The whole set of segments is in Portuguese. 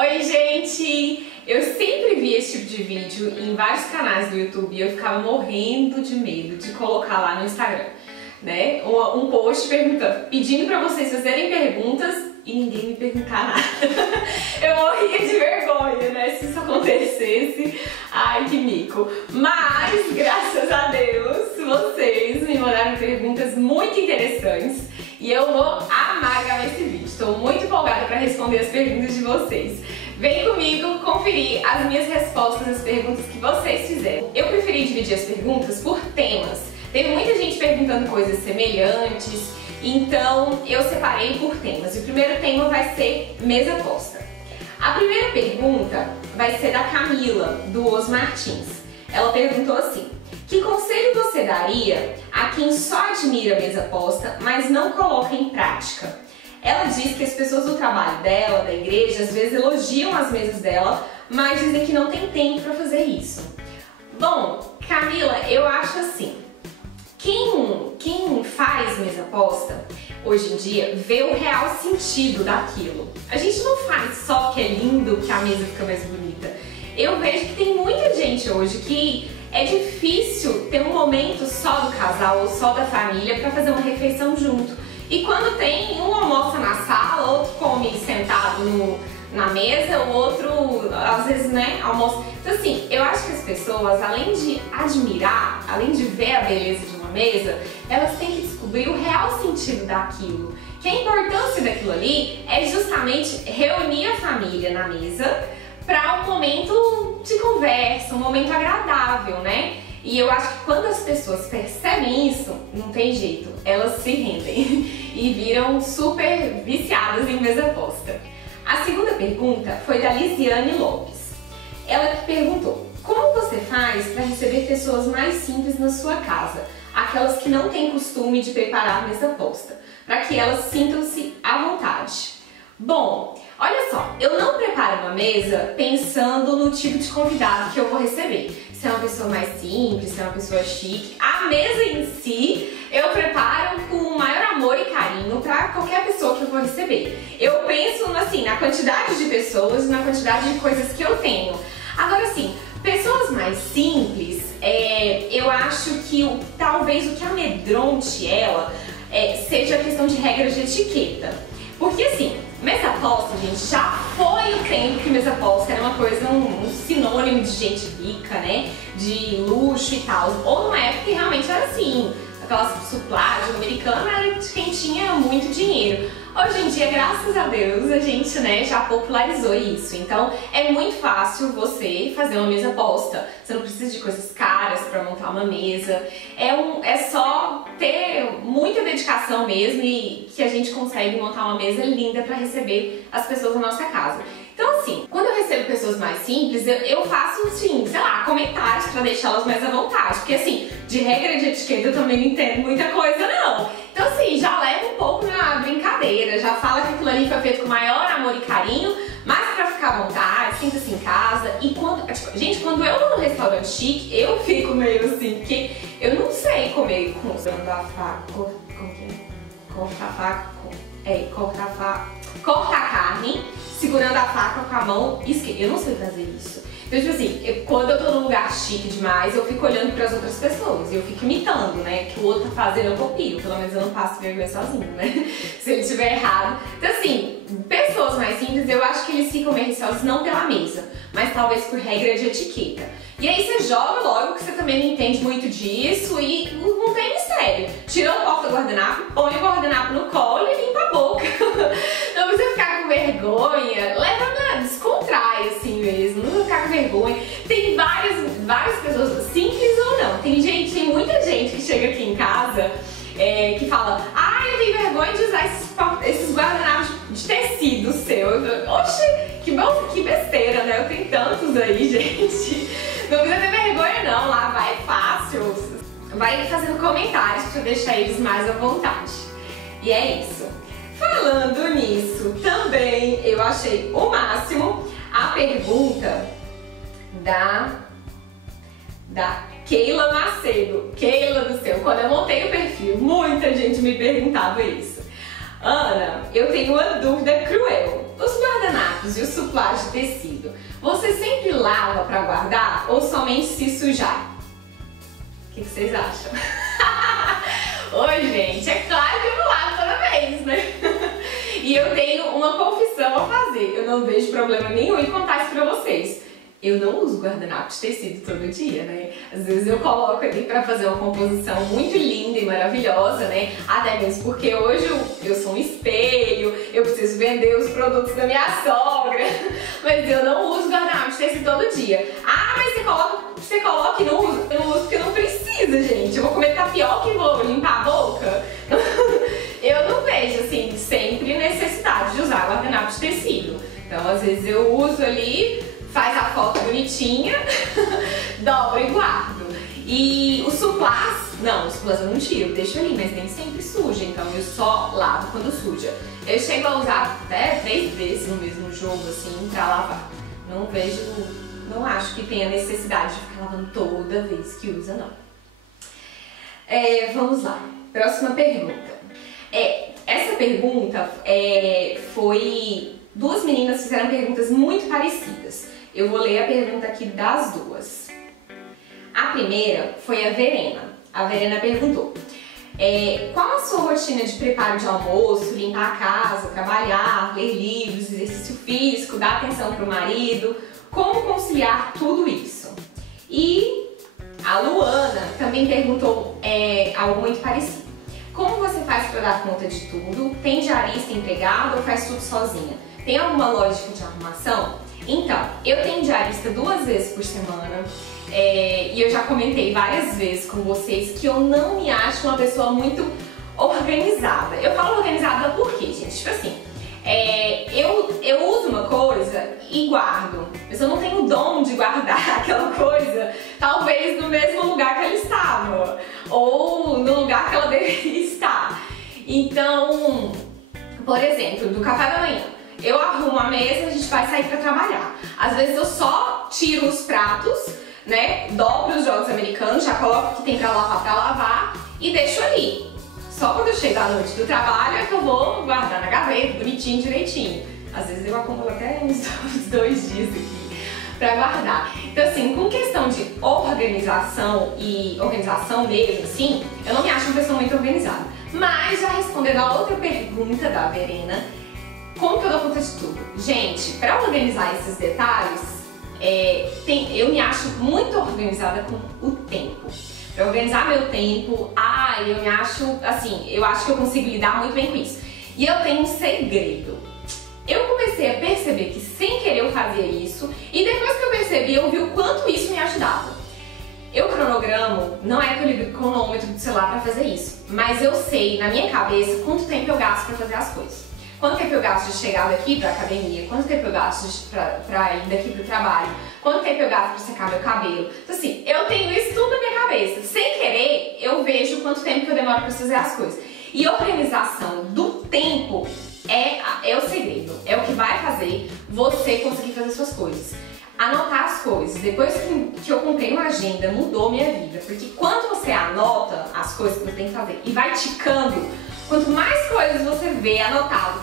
Oi, gente! Eu sempre vi esse tipo de vídeo em vários canais do YouTube e eu ficava morrendo de medo de colocar lá no Instagram, né? Um post pedindo pra vocês fazerem perguntas e ninguém me perguntar nada. Eu morria de vergonha, né? Se isso acontecesse. Ai, que mico! Mas, graças a Deus, vocês me mandaram perguntas muito interessantes e eu vou amar gravar esse vídeo. Estou muito empolgada para responder as perguntas de vocês. Vem comigo conferir as minhas respostas às perguntas que vocês fizeram. Eu preferi dividir as perguntas por temas. Teve muita gente perguntando coisas semelhantes, então eu separei por temas. O primeiro tema vai ser mesa posta. A primeira pergunta vai ser da Camila, do Os Martins. Ela perguntou assim: que conselho você daria a quem só admira a mesa posta, mas não coloca em prática? Ela diz que as pessoas do trabalho dela, da igreja, às vezes elogiam as mesas dela, mas dizem que não tem tempo para fazer isso. Bom, Camila, eu acho assim, quem faz mesa posta, hoje em dia, vê o real sentido daquilo. A gente não faz só porque é lindo, que a mesa fica mais bonita. Eu vejo que tem muita gente hoje que é difícil ter um momento só do casal ou só da família para fazer uma refeição junto. E quando tem, um almoça na sala, outro come sentado na mesa, o outro, às vezes, né, almoça. Então, assim, eu acho que as pessoas, além de admirar, além de ver a beleza de uma mesa, elas têm que descobrir o real sentido daquilo. Que a importância daquilo ali é justamente reunir a família na mesa para um momento de conversa, um momento agradável, né? E eu acho que quando as pessoas percebem isso, não tem jeito, elas se rendem e viram super viciadas em mesa posta. A segunda pergunta foi da Lisiane Lopes. Ela perguntou: como você faz para receber pessoas mais simples na sua casa, aquelas que não têm costume de preparar mesa posta, para que elas sintam-se à vontade? Bom, olha só, eu não preparo uma mesa pensando no tipo de convidado que eu vou receber. Se é uma pessoa mais simples, se é uma pessoa chique. A mesa em si eu preparo com o maior amor e carinho para qualquer pessoa que eu vou receber. Eu penso assim, na quantidade de pessoas e na quantidade de coisas que eu tenho. Agora assim, pessoas mais simples, eu acho que talvez o que amedronte ela seja a questão de regras de etiqueta. Porque assim, mesa posta, gente, já foi o tempo que mesa posta era uma coisa, um sinônimo de gente rica, né? De luxo e tal. Ou numa época que realmente era assim, aquela suplagem americana era de quem tinha muito dinheiro. Hoje em dia, graças a Deus, a gente, né, já popularizou isso. Então, é muito fácil você fazer uma mesa posta. Você não precisa de coisas caras para montar uma mesa. É só ter muita dedicação mesmo e que a gente consegue montar uma mesa linda para receber as pessoas da nossa casa. Então, assim, quando eu recebo pessoas mais simples, eu faço, assim, sei lá, comentários pra deixá-las mais à vontade. Porque, assim, de regra de etiqueta eu também não entendo muita coisa, não. Então, assim, já leva um pouco na brincadeira, já fala que aquilo ali foi feito com o maior amor e carinho, mas pra ficar à vontade, sinta-se em casa. E quando, tipo, gente, quando eu vou no restaurante chique, eu fico meio assim, porque eu não sei comer com a faca, corta a carne, segurando a faca com a mão esquerda. Eu não sei fazer isso. Então, tipo assim, quando eu tô num lugar chique demais, eu fico olhando pras outras pessoas e eu fico imitando, né? Que o outro tá fazendo, eu copio. Pelo menos eu não passo vergonha sozinho, né? Se ele estiver errado. Então, assim, pessoas mais simples, eu acho que eles ficam meio receosos não pela mesa, mas talvez por regra de etiqueta. E aí você joga logo que você também não entende muito disso e não tem mistério. Tira o porta-guardanapo, põe o guardanapo no colo e limpa a boca. Não precisa ficar com vergonha, descontrai assim mesmo, não precisa ficar com vergonha. Tem várias pessoas, simples ou não, tem muita gente que chega aqui em casa que fala: ah, eu tenho vergonha de usar esses guardanapos de tecido seu. Oxe, que besteira, né? Eu tenho tantos aí, gente. Não precisa ter vergonha não, lá vai fácil. Vai fazendo comentários pra deixar eles mais à vontade. E é isso. Falando nisso, também eu achei o máximo a pergunta da Keila Macedo. Keila do céu, quando eu montei o perfil, muita gente me perguntava isso. Ana, eu tenho uma dúvida cruel. Os guardanapos guardanapos e os suplás de tecido, você sempre lava pra guardar ou somente se sujar? O que vocês acham? Oi, gente, é claro que eu não lavo toda vez, né? E eu tenho uma confissão a fazer. Eu não vejo problema nenhum em contar isso pra vocês. Eu não uso guardanapo de tecido todo dia, né? Às vezes eu coloco ali pra fazer uma composição muito linda e maravilhosa, né? Até mesmo porque hoje eu sou um espelho, eu preciso vender os produtos da minha sogra. Mas eu não uso guardanapo de tecido todo dia. Ah, mas você coloca e não usa? Eu não uso porque não precisa, gente. Eu vou comer tapioca e vou limpar a boca? Eu não vejo, assim, sempre necessidade de usar guardanapo de tecido. Então, às vezes eu uso ali, faz a foto bonitinha, dobro e guardo. E os suplás, não, os suplás eu não tiro, deixo ali, mas nem sempre suja, então eu só lavo quando suja. Eu chego a usar até 3 vezes no mesmo jogo, assim, pra lavar. Não acho que tenha necessidade de ficar lavando toda vez que usa, não. Vamos lá, próxima pergunta. Essa pergunta foi... Duas meninas fizeram perguntas muito parecidas. Eu vou ler a pergunta aqui das duas. A primeira foi a Verena. A Verena perguntou: qual a sua rotina de preparo de almoço, limpar a casa, trabalhar, ler livros, exercício físico, dar atenção para o marido? Como conciliar tudo isso? E a Luana também perguntou algo muito parecido. Como você faz para dar conta de tudo? Tem diarista empregado ou faz tudo sozinha? Tem alguma lógica de arrumação? Então, eu tenho diarista 2 vezes por semana e eu já comentei várias vezes com vocês que eu não me acho uma pessoa muito organizada. Eu falo organizada por quê, gente? Tipo assim, eu uso uma coisa e guardo, mas eu não tenho o dom de guardar aquela coisa, talvez no mesmo lugar que ela estava, ou no lugar que ela deveria estar. Então, por exemplo, do café da manhã, eu arrumo a mesa, a gente vai sair pra trabalhar. Às vezes eu só tiro os pratos, né, dobro os jogos americanos, já coloco o que tem pra lavar e deixo ali. Só quando eu chego à noite do trabalho é que eu vou guardar na gaveta, bonitinho, direitinho. Às vezes eu acumulo até uns 2 dias aqui pra guardar. Então assim, com questão de organização e organização mesmo, assim, eu não me acho uma pessoa muito organizada. Mas já respondendo a outra pergunta da Verena, como que eu dou conta de tudo? Gente, pra organizar esses detalhes, eu me acho muito organizada com o tempo. Pra organizar meu tempo, eu me acho, assim, eu acho que eu consigo lidar muito bem com isso. E eu tenho um segredo. Eu comecei a perceber que sem querer eu fazia isso, e depois que eu percebi, eu vi o quanto isso me ajudava. Eu cronogramo, não é que eu ligo o cronômetro do celular pra fazer isso, mas eu sei, na minha cabeça, quanto tempo eu gasto pra fazer as coisas. Quanto tempo eu gasto de chegar daqui pra academia, quanto tempo eu gasto pra ir daqui pro trabalho, quanto tempo eu gasto pra secar meu cabelo. Então assim, eu tenho isso tudo na minha cabeça. Sem querer, eu vejo quanto tempo que eu demoro pra fazer as coisas. E organização do tempo é o segredo, é o que vai fazer você conseguir fazer suas coisas. Anotar as coisas. Depois que eu comprei uma agenda, mudou minha vida. Porque quando você anota as coisas que você tem que fazer e vai ticando, quanto mais coisas você vê anotado,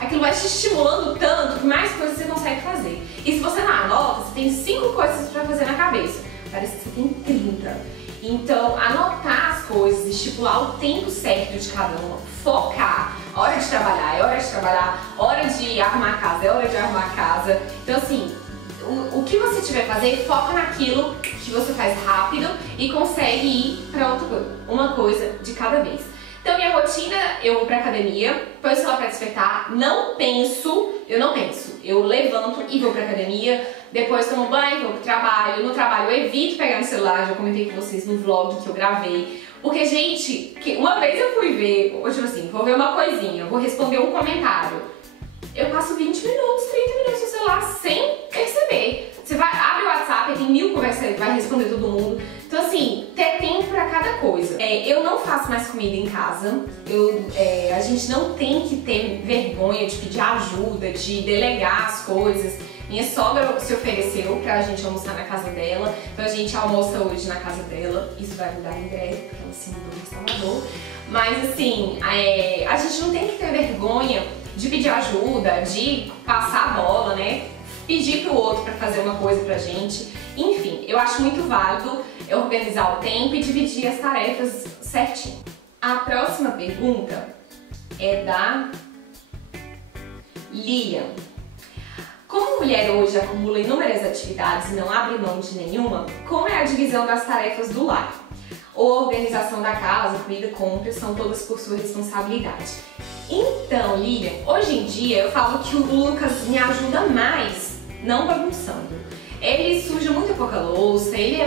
aquilo vai te estimulando tanto que mais coisas você consegue fazer. E se você não anota, você tem 5 coisas pra fazer na cabeça. Parece que você tem 30. Então, anotar as coisas, estipular o tempo certo de cada uma, focar. Hora de trabalhar, é hora de trabalhar, hora de arrumar a casa, é hora de arrumar a casa. Então, assim, o que você tiver a fazer, foca naquilo que você faz rápido e consegue ir pra outra coisa, uma coisa de cada vez. Então, minha rotina, eu vou pra academia, põe o celular pra despertar, eu não penso, eu levanto e vou pra academia, depois tomo banho, vou pro trabalho, no trabalho eu evito pegar no celular, já comentei com vocês no vlog que eu gravei, porque, gente, uma vez eu fui ver, tipo assim, vou ver uma coisinha, vou responder um comentário, eu passo 20 minutos, 30 minutos no celular sem perceber. Você abre o WhatsApp, tem 1000 conversas, vai responder todo mundo. Então assim, ter tempo pra cada coisa. Eu não faço mais comida em casa. A gente não tem que ter vergonha de pedir ajuda, de delegar as coisas. Minha sogra se ofereceu pra gente almoçar na casa dela. Então a gente almoça hoje na casa dela. Isso vai mudar em breve, porque ela se mudou no Salvador. Mas assim, a gente não tem que ter vergonha de pedir ajuda, de passar a bola, pedir pro outro para fazer uma coisa pra gente. Enfim, eu acho muito válido organizar o tempo e dividir as tarefas certinho. A próxima pergunta é da Lilian. Como mulher hoje acumula inúmeras atividades e não abre mão de nenhuma, como é a divisão das tarefas do lar? Ou a organização da casa, comida, compras, são todas por sua responsabilidade? Então, Lilian, hoje em dia eu falo que o Lucas me ajuda mais não bagunçando. Ele suja muito pouca louça, ele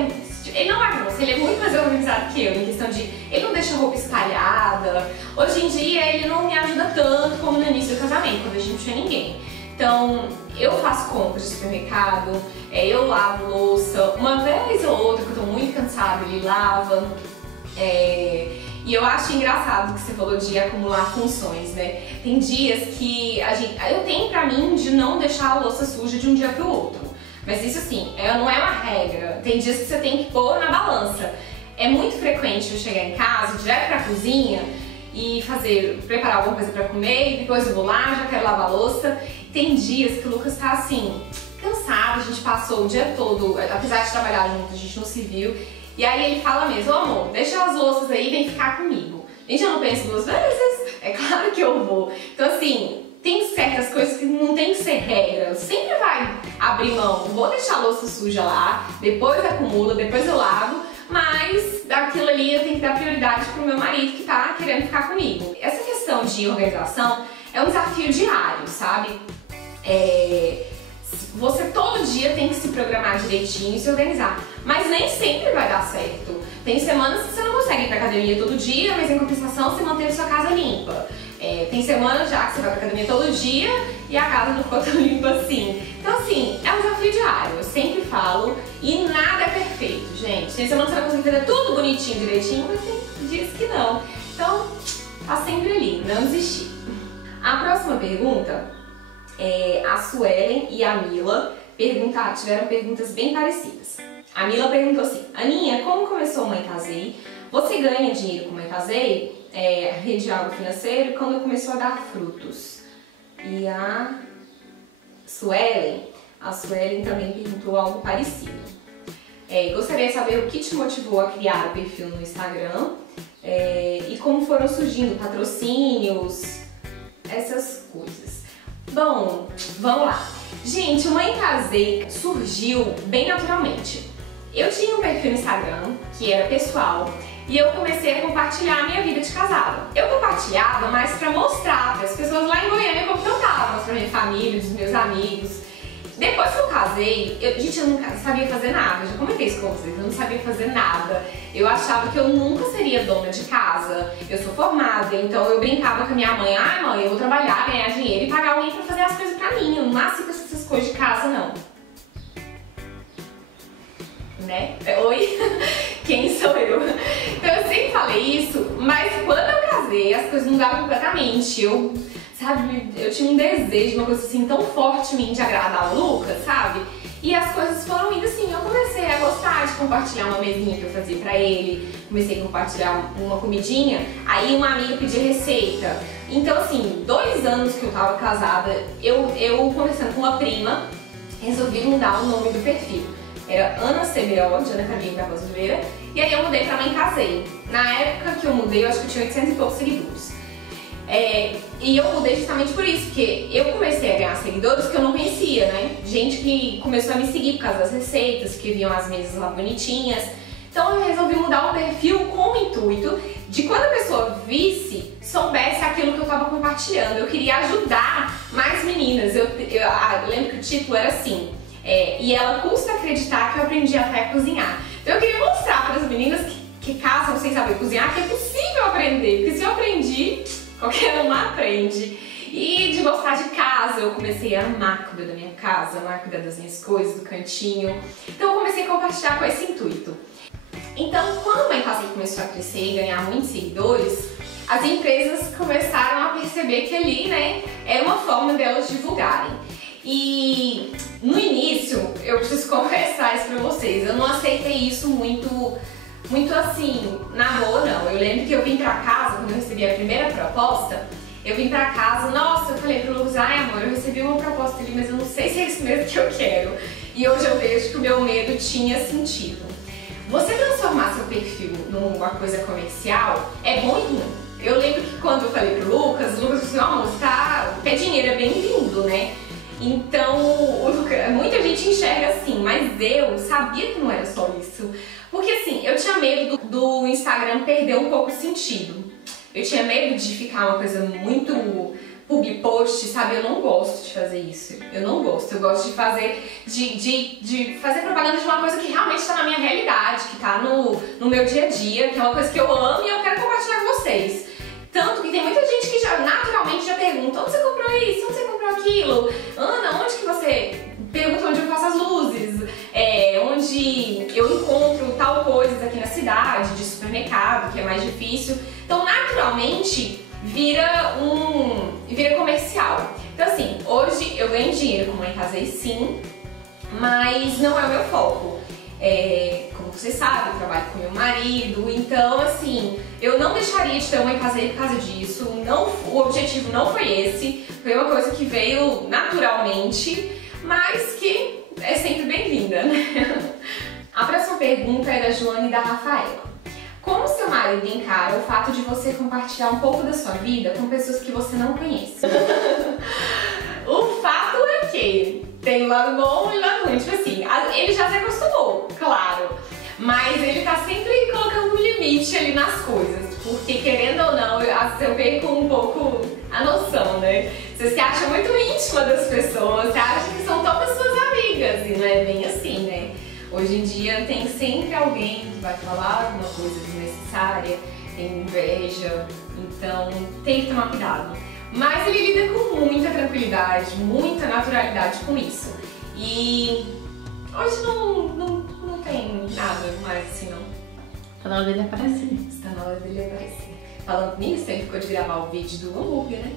não bagunça, ele é muito mais organizado que eu, em questão de ele não deixa a roupa espalhada. Hoje em dia ele não me ajuda tanto como no início do casamento, quando a gente não tinha ninguém. Então, eu faço compras de supermercado, eu lavo louça, uma vez ou outra que eu tô muito cansada, ele lava. E eu acho engraçado que você falou de acumular funções, né? Tem dias que eu tenho pra mim de não deixar a louça suja de um dia pro outro. Mas isso assim, não é uma regra. Tem dias que você tem que pôr na balança. É muito frequente eu chegar em casa, direto pra cozinha e preparar alguma coisa pra comer e depois eu vou lá, já quero lavar a louça. Tem dias que o Lucas tá assim, cansado, a gente passou o dia todo, apesar de trabalhar junto, a gente não se viu. E aí ele fala mesmo, amor, deixa as louças aí e vem ficar comigo. Gente, eu não penso duas vezes, é claro que eu vou. Então assim, tem certas coisas que não tem que ser regra, sempre vai abrir mão, vou deixar a louça suja lá, depois acumula, depois eu lavo, mas daquilo ali eu tenho que dar prioridade pro meu marido que tá querendo ficar comigo. Essa questão de organização é um desafio diário, sabe? Você todo dia tem que se programar direitinho e se organizar, mas nem sempre vai dar certo. Tem semanas que você não consegue ir pra academia todo dia, mas em compensação você mantém a sua casa limpa. Tem semanas já que você vai pra academia todo dia e a casa não ficou tão limpa assim. Então assim, é um desafio diário, eu sempre falo, e nada é perfeito, gente. Tem semanas que você vai conseguir fazer tudo bonitinho, direitinho, mas tem dias que não. Então, tá sempre ali, não desistir. A próxima pergunta a Suelen e a Mila tiveram perguntas bem parecidas. A Mila perguntou assim: Aninha, como começou o Mãe Casei? Você ganha dinheiro com Mãe Casei? Rede de algo financeiro? Quando começou a dar frutos? E a Suelen também perguntou algo parecido. Gostaria de saber o que te motivou a criar o perfil no Instagram e como foram surgindo patrocínios, essas coisas. Bom, vamos lá. Gente, o Mãe Casei surgiu bem naturalmente. Eu tinha um perfil no Instagram, que era pessoal, e eu comecei a compartilhar a minha vida de casada. Eu compartilhava mais pra mostrar para as pessoas lá em Goiânia como que eu tava, mostrar pra minha família, dos meus amigos. Depois que eu casei, eu não sabia fazer nada, eu já comentei isso com vocês, eu não sabia fazer nada. Eu achava que eu nunca seria dona de casa, eu sou formada, então eu brincava com a minha mãe, ai mãe, eu vou trabalhar, ganhar dinheiro e pagar alguém pra fazer as coisas pra mim, eu não nasci com essas coisas de casa não. Né? Oi? Quem sou eu? Então eu sempre falei isso, mas quando eu casei as coisas mudaram completamente. Eu tinha um desejo, uma coisa assim tão forte em mim de agradar o Lucas, sabe? E as coisas foram indo assim, eu comecei a gostar de compartilhar uma mesinha que eu fazia pra ele, comecei a compartilhar uma comidinha, aí uma amiga pedia receita. Então assim, 2 anos que eu tava casada, eu conversando com uma prima, resolvi mudar o nome do perfil. Era Ana CBO, de Ana Carolina Barbosa Oliveira, e aí eu mudei pra Mãe Casei. Na época que eu mudei, eu acho que eu tinha 800 e poucos seguidores. E eu mudei justamente por isso, porque eu comecei a ganhar seguidores que eu não conhecia, né? Gente que começou a me seguir por causa das receitas, que viam as mesas lá bonitinhas. Então eu resolvi mudar o perfil com o intuito de quando a pessoa visse, soubesse aquilo que eu tava compartilhando. Eu queria ajudar mais meninas. Eu lembro que o título era assim, e ela custa acreditar que eu aprendi até a cozinhar. Então eu queria mostrar para as meninas que casam sem saber cozinhar que é possível aprender, porque se eu aprendi, qualquer uma aprende. E de gostar de casa, eu comecei a amar cuidar da minha casa, amar cuidar das minhas coisas, do cantinho. Então eu comecei a compartilhar com esse intuito. Então, quando a Mãe Casei começou a crescer e ganhar muitos seguidores, as empresas começaram a perceber que ali, né, era uma forma delas divulgarem. E no início, eu preciso confessar isso pra vocês, eu não aceitei isso muito assim, na boa não. Eu lembro que eu vim pra casa, quando eu recebi a primeira proposta, Eu vim pra casa, nossa, eu falei pro Lucas, ai amor, eu recebi uma proposta ali, mas eu não sei se é isso mesmo que eu quero. E hoje eu vejo que o meu medo tinha sentido. Você transformar seu perfil numa coisa comercial é bom e ruim. Eu lembro que quando eu falei pro Lucas, o Lucas disse, ó amor, quer dinheiro, é bem-vindo, né? Então, muita gente enxerga assim, mas eu sabia que não era só isso. Porque assim, eu tinha medo do Instagram perder um pouco o sentido. Eu tinha medo de ficar uma coisa muito public post, sabe? Eu não gosto de fazer isso. Eu não gosto. Eu gosto de fazer, de fazer propaganda de uma coisa que realmente está na minha realidade, que está no meu dia a dia, que é uma coisa que eu amo e eu quero compartilhar com vocês. Tanto que tem muita gente que já naturalmente já pergunta, onde você comprou isso? Onde você comprou aquilo? Ana, onde que você... Pergunta onde eu faço as luzes, onde eu encontro tal coisas aqui na cidade, de supermercado, que é mais difícil. Então, naturalmente, vira comercial. Então, assim, hoje eu ganho dinheiro com Mãe Casei, sim, mas não é o meu foco. Como vocês sabem, eu trabalho com meu marido, então, assim, eu não deixaria de ter Mãe Casei por causa disso. O objetivo não foi esse, foi uma coisa que veio naturalmente, mas que é sempre bem-vinda, né? A próxima pergunta é da Joana e da Rafaela. Como seu marido encara o fato de você compartilhar um pouco da sua vida com pessoas que você não conhece? O fato é que tem o lado bom e o lado ruim. Tipo assim, ele já se acostumou, claro. Mas ele tá sempre colocando um limite ali nas coisas. Porque, querendo ou não, às vezes eu perco um pouco a noção, né? Você se acha muito íntima das pessoas, você acha que são todas suas amigas. E não é bem assim, né? Hoje em dia tem sempre alguém que vai falar alguma coisa desnecessária, tem inveja, então tem que tomar cuidado. Mas ele lida com muita tranquilidade, muita naturalidade com isso. E hoje não tem nada mais assim, não. Tá na hora dele aparecer. Está na hora dele aparecer. Falando nisso, ele ficou de gravar o vídeo do hambúrguer, né?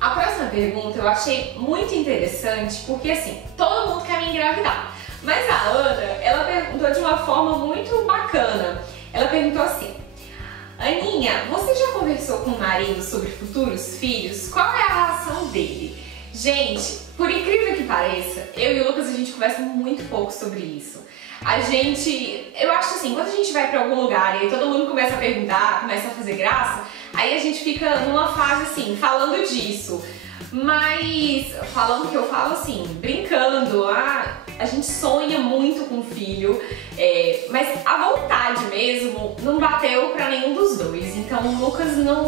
A próxima pergunta eu achei muito interessante, porque assim, todo mundo quer me engravidar. Mas a Ana, ela perguntou de uma forma muito bacana. Ela perguntou assim: Aninha, você já conversou com o marido sobre futuros filhos? Qual é a relação dele? Gente, por incrível que pareça, eu e o Lucas a gente conversa muito pouco sobre isso. Eu acho assim, quando a gente vai pra algum lugar e aí todo mundo começa a perguntar, começa a fazer graça, aí a gente fica numa fase assim, falando disso. Mas, falando que eu falo assim, brincando, a gente sonha muito com filho, mas a vontade mesmo não bateu pra nenhum dos dois. Então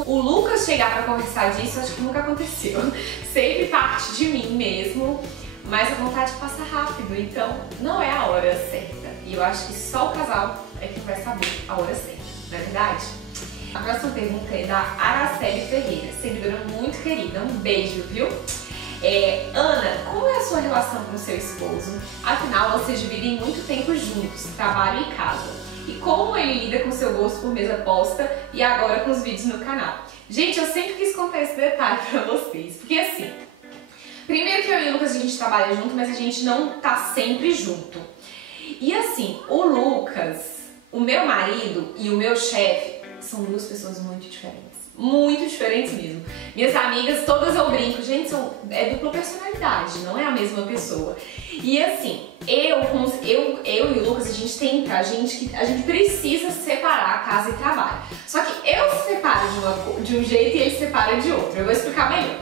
o Lucas chegar pra conversar disso, acho que nunca aconteceu. Sempre parte de mim mesmo, mas a vontade passa rápido, então não é a hora certa. E eu acho que só o casal é que vai saber a hora certa, não é verdade? A próxima pergunta é da Araceli Ferreira, seguidora muito querida, um beijo, viu? Ana, como é a sua relação com seu esposo? Afinal, vocês dividem muito tempo juntos, trabalho e casa. E como ele lida com seu gosto por mesa posta e agora com os vídeos no canal? Gente, eu sempre quis contar esse detalhe pra vocês, porque assim, primeiro que eu e o Lucas a gente trabalha junto, mas a gente não tá sempre junto. E assim, o Lucas, o meu marido e o meu chefe são duas pessoas muito diferentes mesmo. Minhas amigas, todas eu brinco, gente, é dupla personalidade, não é a mesma pessoa. E assim, eu e o Lucas, a gente tem pra gente que a gente precisa separar casa e trabalho. Só que eu separo de um jeito e ele separa de outro. Eu vou explicar melhor.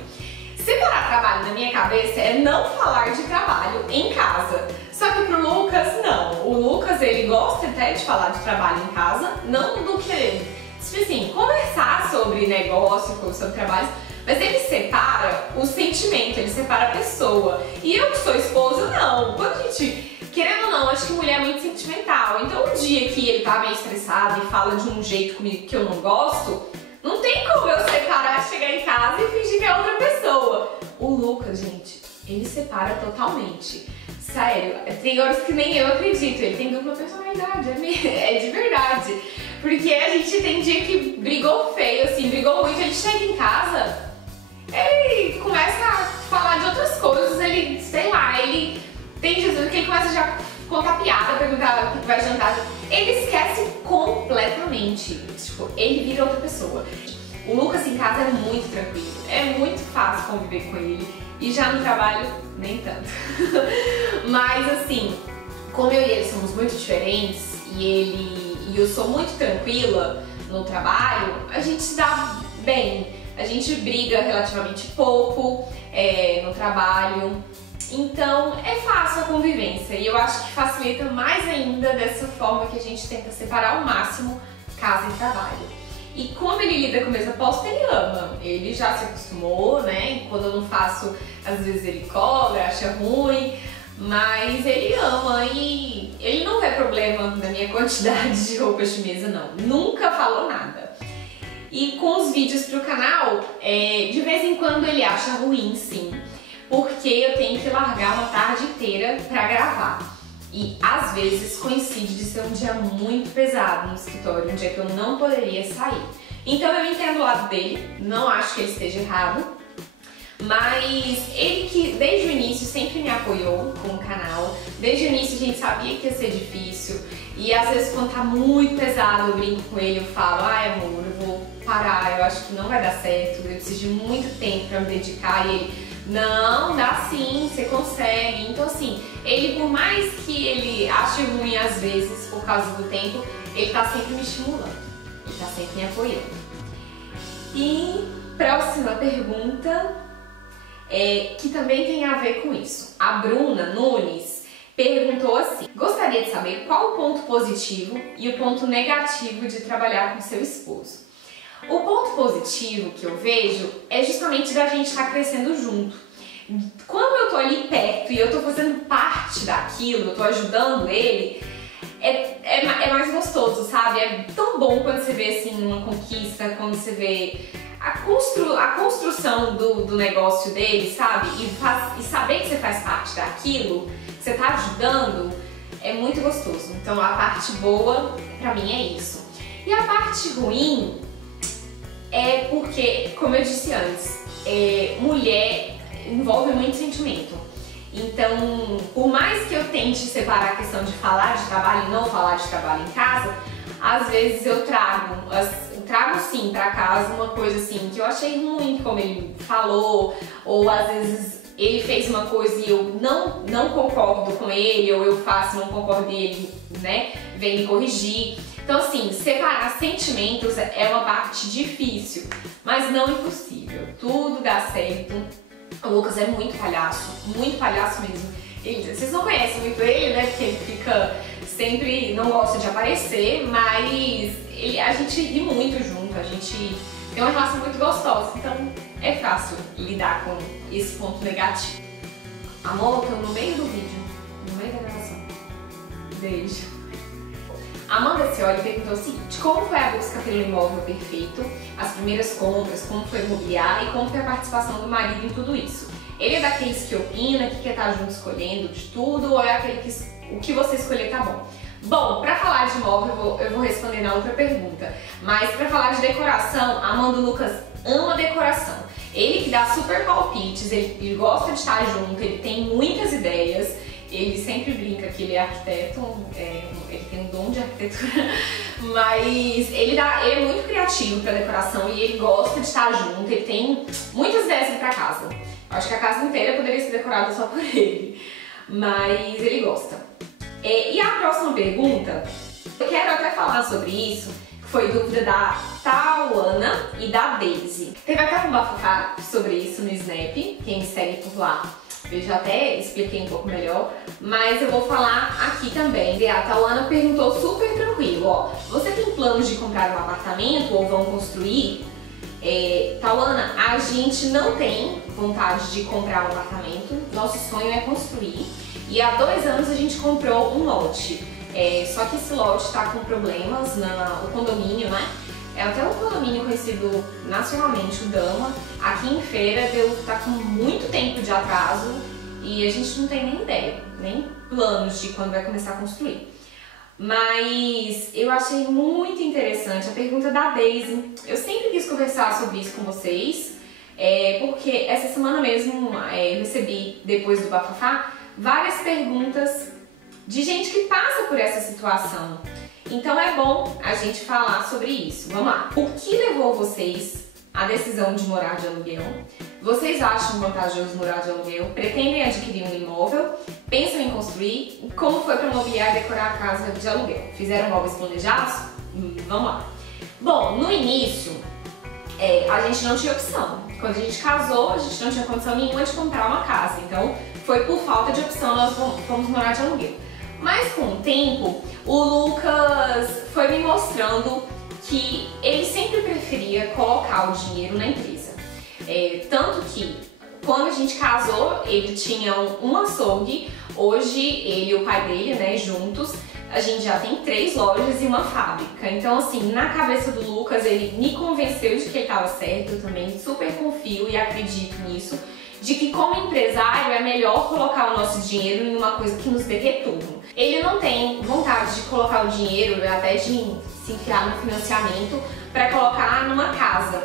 Separar trabalho na minha cabeça é não falar de trabalho em casa. Só que pro Lucas, não. O Lucas, ele gosta até de falar de trabalho em casa, não do que... Tipo assim, conversar sobre negócio, sobre trabalho, mas ele separa o sentimento, ele separa a pessoa. E eu que sou esposa, não. Quando a gente, querendo ou não, acho que mulher é muito sentimental. Então um dia que ele tá meio estressado e fala de um jeito comigo que eu não gosto, não tem como eu separar, chegar em casa e fingir que é outra pessoa. O Lucas, gente, ele separa totalmente. Sério, tem horas que nem eu acredito, ele tem dupla personalidade, é de verdade. Porque a gente tem dia que brigou feio, assim, brigou muito, ele chega em casa, ele começa a falar de outras coisas, ele, sei lá, ele tem dias que ele começa já a contar piada, perguntar o que vai jantar, ele esquece completamente, tipo, ele vira outra pessoa. O Lucas em casa é muito tranquilo, é muito fácil conviver com ele e já no trabalho nem tanto. Mas assim, como eu e ele somos muito diferentes e eu sou muito tranquila no trabalho, a gente se dá bem, a gente briga relativamente pouco no trabalho. Então é fácil a convivência e eu acho que facilita mais ainda dessa forma que a gente tenta separar ao máximo casa e trabalho. E como ele lida com mesa posta, ele ama. Ele já se acostumou, né? Quando eu não faço, às vezes ele cobra, acha ruim, mas ele ama e ele não vê problema na minha quantidade de roupas de mesa, não. Nunca falou nada. E com os vídeos pro canal, de vez em quando ele acha ruim, sim, porque eu tenho que largar uma tarde inteira pra gravar. E às vezes coincide de ser um dia muito pesado no escritório, um dia que eu não poderia sair. Então eu entendo o lado dele, não acho que ele esteja errado, mas ele que desde o início sempre me apoiou com o canal, desde o início a gente sabia que ia ser difícil e às vezes quando tá muito pesado eu brinco com ele, eu falo, ai amor, eu vou parar, eu acho que não vai dar certo, eu preciso de muito tempo pra me dedicar e ele, não, dá sim, você consegue. Então assim, ele por mais que ele ache ruim às vezes por causa do tempo, ele tá sempre me estimulando, ele tá sempre me apoiando. E próxima pergunta, que também tem a ver com isso. A Bruna Nunes perguntou assim: gostaria de saber qual o ponto positivo e o ponto negativo de trabalhar com seu esposo. O ponto positivo que eu vejo é justamente da gente estar crescendo junto. Quando eu tô ali perto e eu tô fazendo parte daquilo, eu tô ajudando ele, é mais gostoso, sabe? É tão bom quando você vê assim uma conquista, quando você vê a construção do negócio dele, sabe? E saber que você faz parte daquilo, que você tá ajudando, é muito gostoso. Então a parte boa pra mim é isso. E a parte ruim é porque, como eu disse antes, mulher envolve muito sentimento. Então, por mais que eu tente separar a questão de falar de trabalho e não falar de trabalho em casa, às vezes eu trago sim pra casa uma coisa assim que eu achei ruim, como ele falou, ou às vezes ele fez uma coisa e eu não concordo com ele, ou eu faço e não concordo e ele, né, vem me corrigir. Então assim, separar sentimentos é uma parte difícil, mas não impossível. Tudo dá certo. O Lucas é muito palhaço mesmo. Vocês não conhecem muito ele, né? Porque ele fica sempre, não gosta de aparecer, mas a gente ri muito junto, a gente tem uma relação muito gostosa, então é fácil lidar com esse ponto negativo. Amor, tô no meio do vídeo, no meio da gravação. Beijo. Amanda Cioli perguntou o seguinte: como foi a busca pelo imóvel perfeito, as primeiras compras, como foi mobiliar e como foi a participação do marido em tudo isso? Ele é daqueles que opina, que quer estar junto escolhendo de tudo, ou é aquele que o que você escolher tá bom? Bom, pra falar de imóvel eu vou responder na outra pergunta, mas pra falar de decoração, Amanda, o Lucas ama decoração. Ele que dá super palpites, ele gosta de estar junto, ele tem muitas ideias. Ele sempre brinca que ele é arquiteto, ele tem um dom de arquitetura, mas ele é muito criativo para decoração e ele gosta de estar junto, ele tem muitas ideias para casa. Acho que a casa inteira poderia ser decorada só por ele, mas ele gosta. E a próxima pergunta, eu quero até falar sobre isso, que foi dúvida da Tawana e da Daisy. Teve até um bafafá sobre isso no Snap, quem me segue por lá. Eu já até expliquei um pouco melhor, mas eu vou falar aqui também. A Tawana perguntou super tranquilo, ó, você tem planos de comprar um apartamento ou vão construir? Tawana, a gente não tem vontade de comprar um apartamento, nosso sonho é construir. E há 2 anos a gente comprou um lote, só que esse lote está com problemas no condomínio, né? É até um condomínio conhecido nacionalmente, o Dama, aqui em Feira, tá com muito tempo de atraso e a gente não tem nem ideia, nem planos de quando vai começar a construir. Mas eu achei muito interessante a pergunta da Daisy. Eu sempre quis conversar sobre isso com vocês, porque essa semana mesmo eu recebi, depois do bafafá, várias perguntas de gente que passa por essa situação. Então é bom a gente falar sobre isso. Vamos lá. O que levou vocês a decisão de morar de aluguel? Vocês acham vantajoso morar de aluguel? Pretendem adquirir um imóvel? Pensam em construir? Como foi para mobiliar e decorar a casa de aluguel? Fizeram móveis planejados? Vamos lá. Bom, no início, a gente não tinha opção. Quando a gente casou, a gente não tinha condição nenhuma de comprar uma casa. Então, foi por falta de opção, nós fomos morar de aluguel. Mas com o tempo, o Lucas foi me mostrando que ele sempre preferia colocar o dinheiro na empresa. Tanto que, quando a gente casou, ele tinha um açougue. Hoje, ele e o pai dele, né, juntos, a gente já tem 3 lojas e uma fábrica. Então, assim, na cabeça do Lucas, ele me convenceu de que ele estava certo. Eu também super confio e acredito nisso, de que como empresário é melhor colocar o nosso dinheiro em uma coisa que nos dê retorno. Ele não tem vontade de colocar o dinheiro, até de se enfiar no financiamento, para colocar numa casa.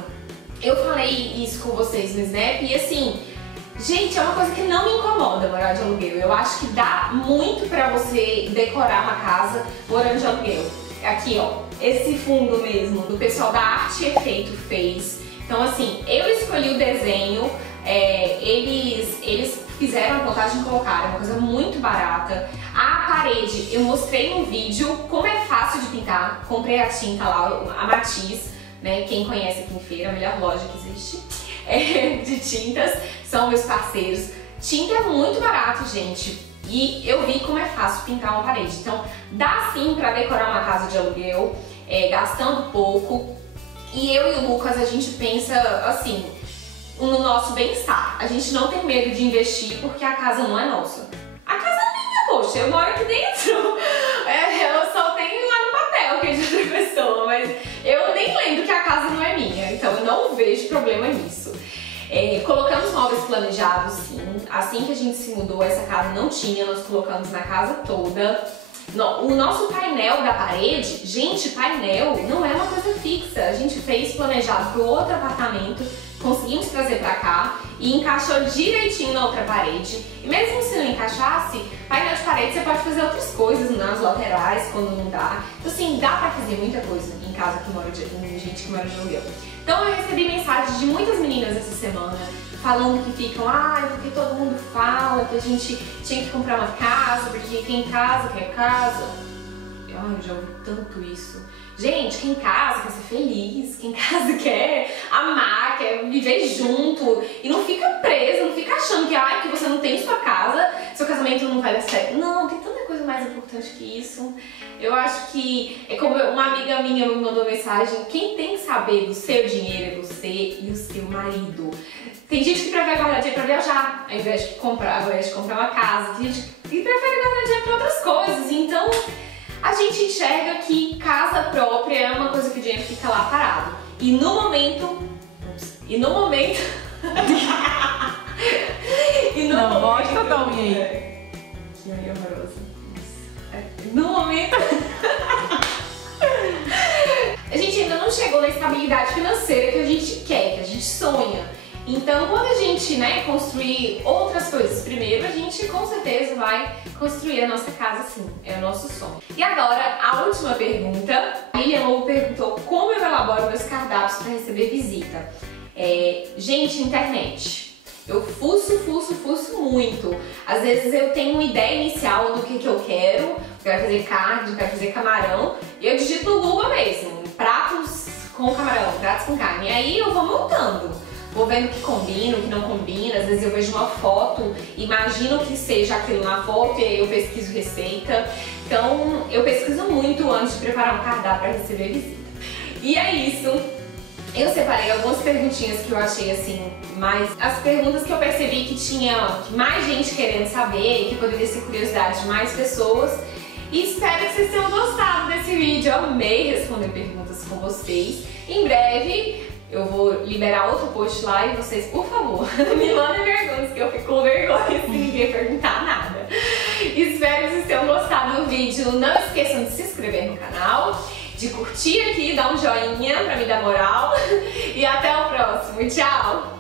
Eu falei isso com vocês no Snap e assim, gente, é uma coisa que não me incomoda morar de aluguel. Eu acho que dá muito pra você decorar uma casa morando de aluguel. Aqui, ó, esse fundo mesmo, do pessoal da Arte Efeito fez. Então assim, eu escolhi o desenho, eles fizeram a montagem e colocaram, é uma coisa muito barata. A parede, eu mostrei no vídeo como é fácil de pintar. Comprei a tinta lá, a Matiz, né? Quem conhece aqui em Feira, a melhor loja que existe de tintas, são meus parceiros. Tinta é muito barato, gente. E eu vi como é fácil pintar uma parede. Então, dá sim pra decorar uma casa de aluguel, gastando pouco. E eu e o Lucas, a gente pensa assim, no nosso bem-estar. A gente não tem medo de investir porque a casa não é nossa. A casa é minha, poxa, eu moro aqui dentro. Eu só tenho lá no papel que é de outra pessoa, mas eu nem lembro que a casa não é minha, então eu não vejo problema nisso. Colocamos móveis planejados, sim. Assim que a gente se mudou, essa casa não tinha, nós colocamos na casa toda. O nosso painel da parede, gente, painel não é uma coisa fixa. A gente fez planejado para o outro apartamento, conseguimos trazer para cá e encaixou direitinho na outra parede. E mesmo se não encaixasse, painel de parede você pode fazer outras coisas nas laterais quando não dá. Então assim, dá para fazer muita coisa em casa que mora gente que mora de aluguel. Então eu recebi mensagens de muitas meninas essa semana falando que ficam, porque todo mundo fala que a gente tinha que comprar uma casa, porque quem casa quer casa. Eu já ouvi tanto isso. Gente, quem casa quer ser feliz, quem casa quer amar, quer viver junto e não fica preso, não fica achando que você não tem sua casa, seu casamento não vai dar certo. Não, tem tanta coisa mais importante que isso. Eu acho que é como uma amiga minha me mandou mensagem, quem tem que saber do seu dinheiro é você e o seu marido. Tem gente que prefere guardar dinheiro pra viajar, ao invés de comprar uma casa. Tem gente que prefere guardar dinheiro pra outras coisas. Então, a gente enxerga que casa própria é uma coisa que o dinheiro fica lá parado. E no momento... Não, mostra da unha aí. Que unha horrorosa. No momento... a gente ainda não chegou na estabilidade financeira que a gente quer, que a gente sonha. Então, quando a gente, construir outras coisas primeiro, a gente com certeza vai construir a nossa casa sim, é o nosso sonho. E agora, a última pergunta. A Lilian Lobo perguntou como eu elaboro meus cardápios para receber visita. Gente, internet. Eu fuço muito. Às vezes eu tenho uma ideia inicial do que eu quero. Eu quero fazer carne, eu quero fazer camarão. E eu digito no Google mesmo, pratos com camarão, pratos com carne. E aí eu vou montando. Vou vendo o que combina, o que não combina. Às vezes eu vejo uma foto, imagino que seja aquilo na foto e aí eu pesquiso receita. Então eu pesquiso muito antes de preparar um cardápio para receber visita. E é isso. Eu separei algumas perguntinhas que eu achei assim, as perguntas que eu percebi que tinha mais gente querendo saber e que poderia ser curiosidade de mais pessoas. E espero que vocês tenham gostado desse vídeo. Eu amei responder perguntas com vocês. Em breve eu vou liberar outro post lá e vocês, por favor, me mandem perguntas, que eu fico com vergonha se ninguém perguntar nada. Espero que vocês tenham gostado do vídeo. Não esqueçam de se inscrever no canal, de curtir aqui, dar um joinha pra me dar moral. E até o próximo. Tchau!